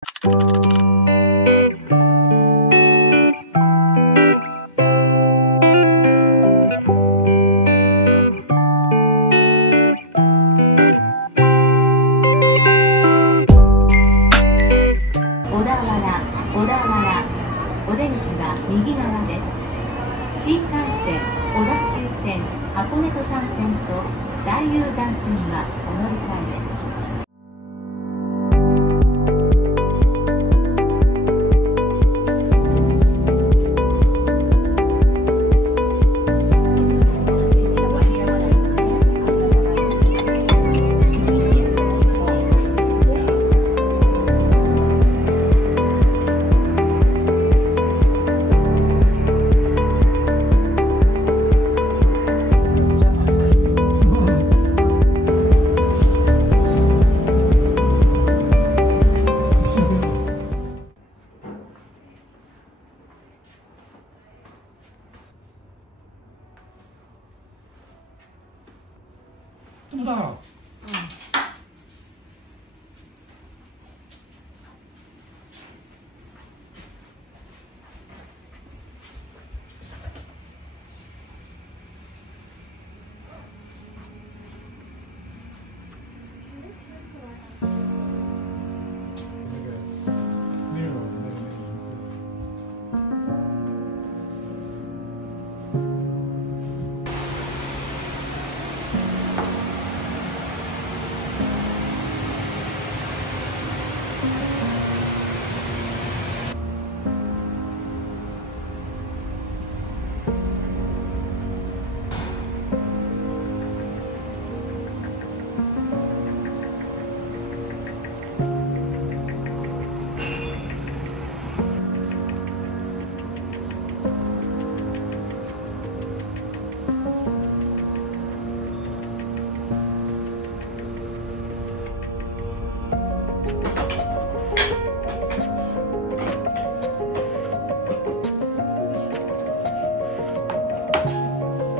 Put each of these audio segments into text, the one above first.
お出口は右側です。新幹線、小田急線、箱根登山線と大雄山線はお乗り換えです。这么大？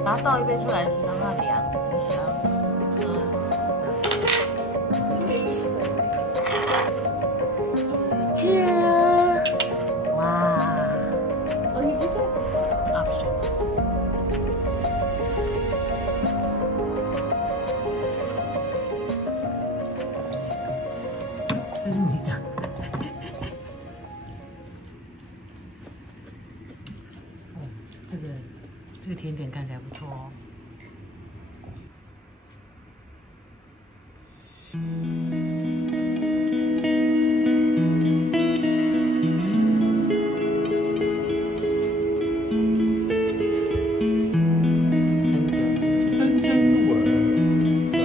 然后倒一杯出来，让它凉，你想喝。Cheers！ 哇！哦，你这个是啊，不是。这是你的。哦，这个甜点看起来不错哦。深深入耳，对。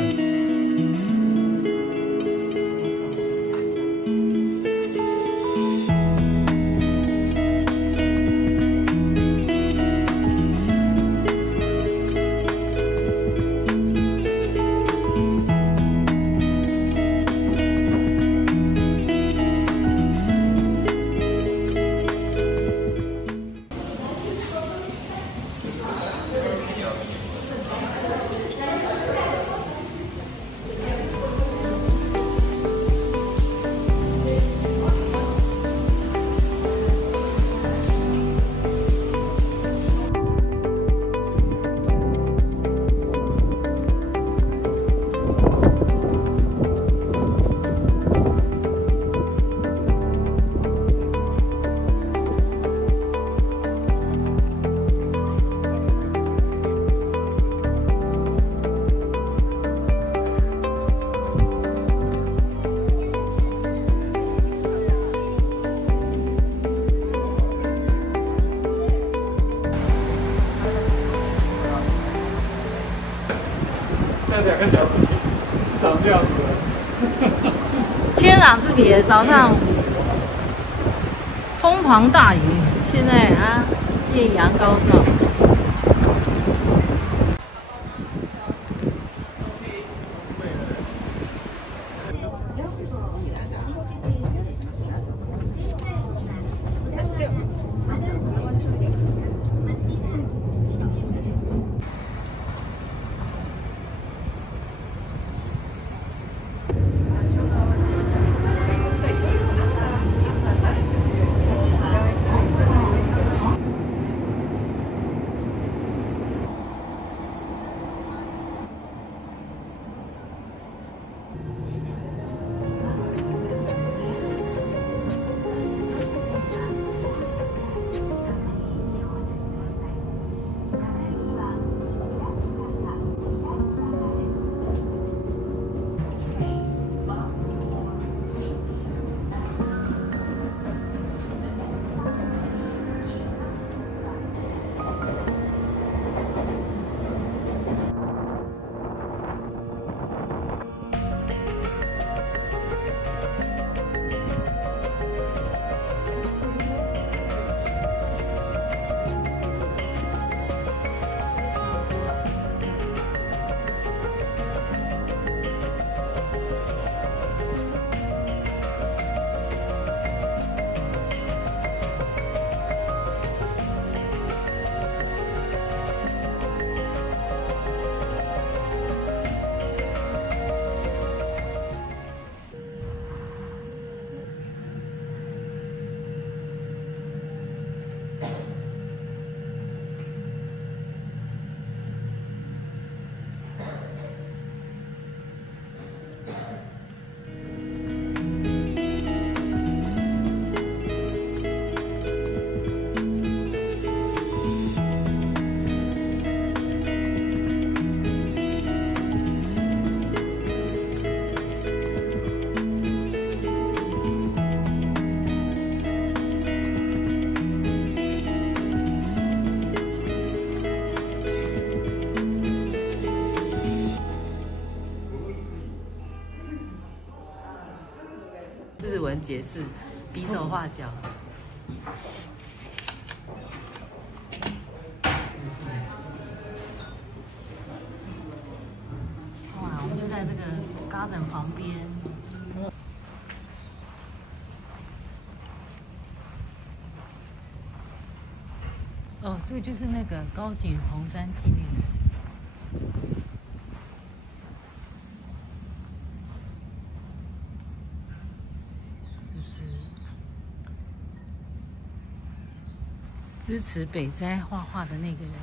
在2个小时前是长这样子的。天壤之别，早上风旁大雨，现在啊艳阳高照。解释，比手画脚。哇，我们就在这个 garden 旁边。哦，这个就是那个高井红山纪念馆。就是支持北斋画画的那个人。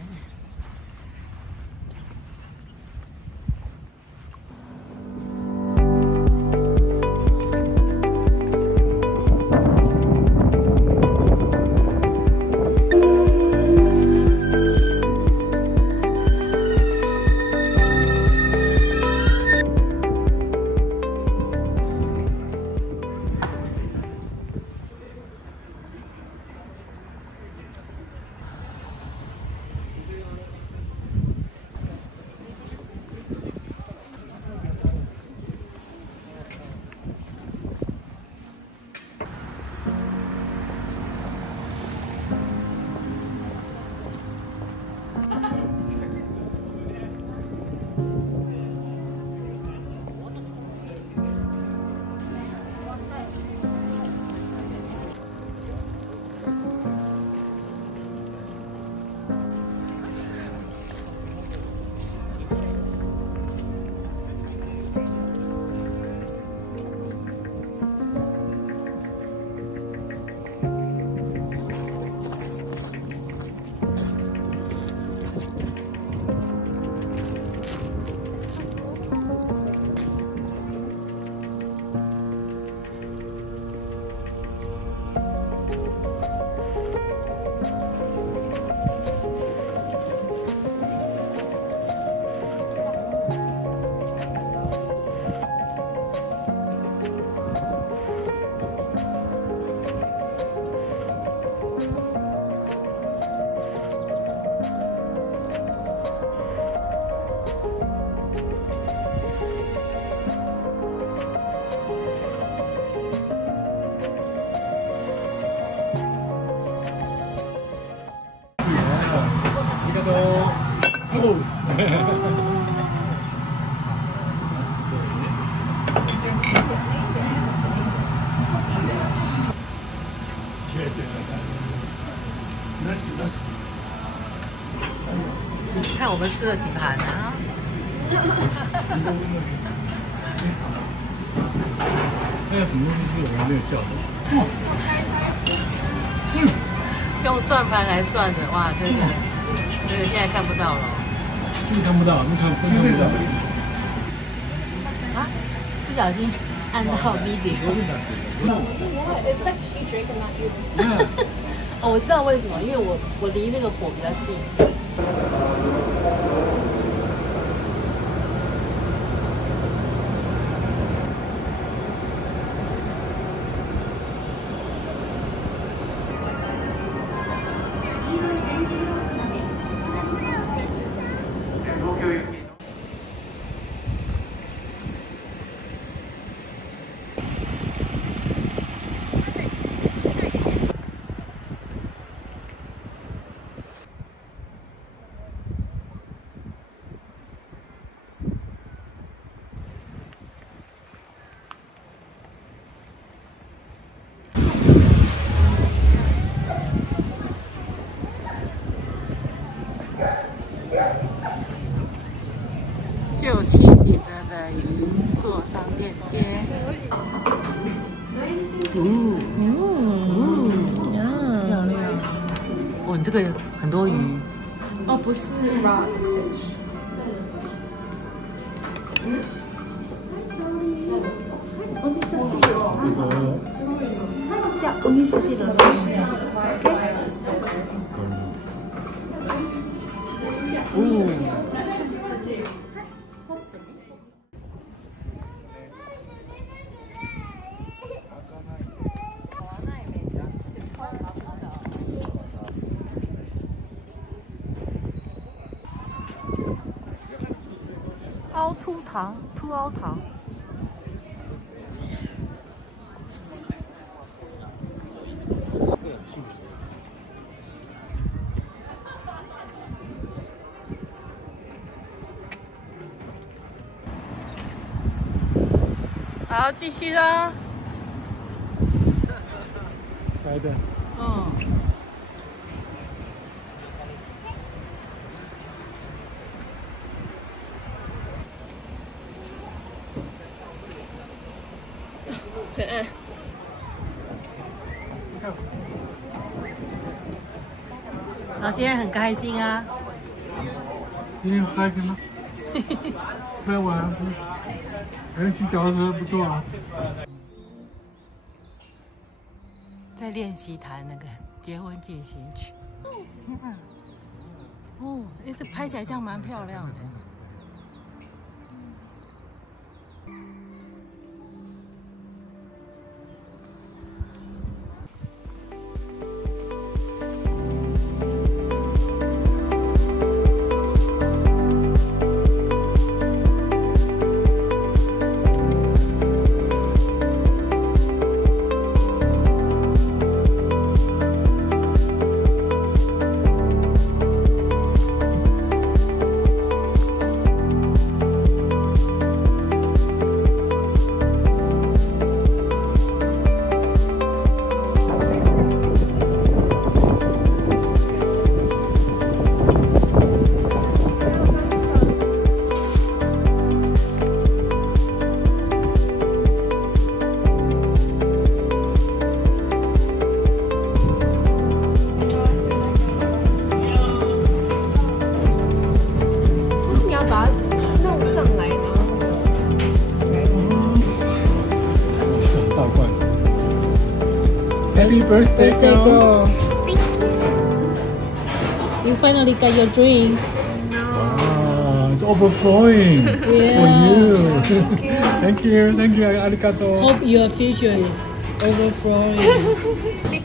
看我们吃了几盘啊！那有什么东西是我们没有叫的？用算盘来算的，哇，这个现在看不到了。这个看不到，看不到。啊，不小心按到 video。It's like she drinking not you. 哦，我知道为什么，因为我离那个火比较近。旧期景泽的银座商店街。漂亮。哦，你这个很多鱼。哦，不是 raw fish。凹凸糖，凸凹糖。好，继续啦。来的。嗯。很暗。然后现在很开心啊。今天很开心吗？在玩，骑脚踏车不错啊。在练习弹那个结婚进行曲。哦，这拍起来这样蛮漂亮的。Happy birthday, girl! Thank you. You finally got your drink. Wow, it's overflowing for you. Thank you, arigato. Hope your future is overflowing.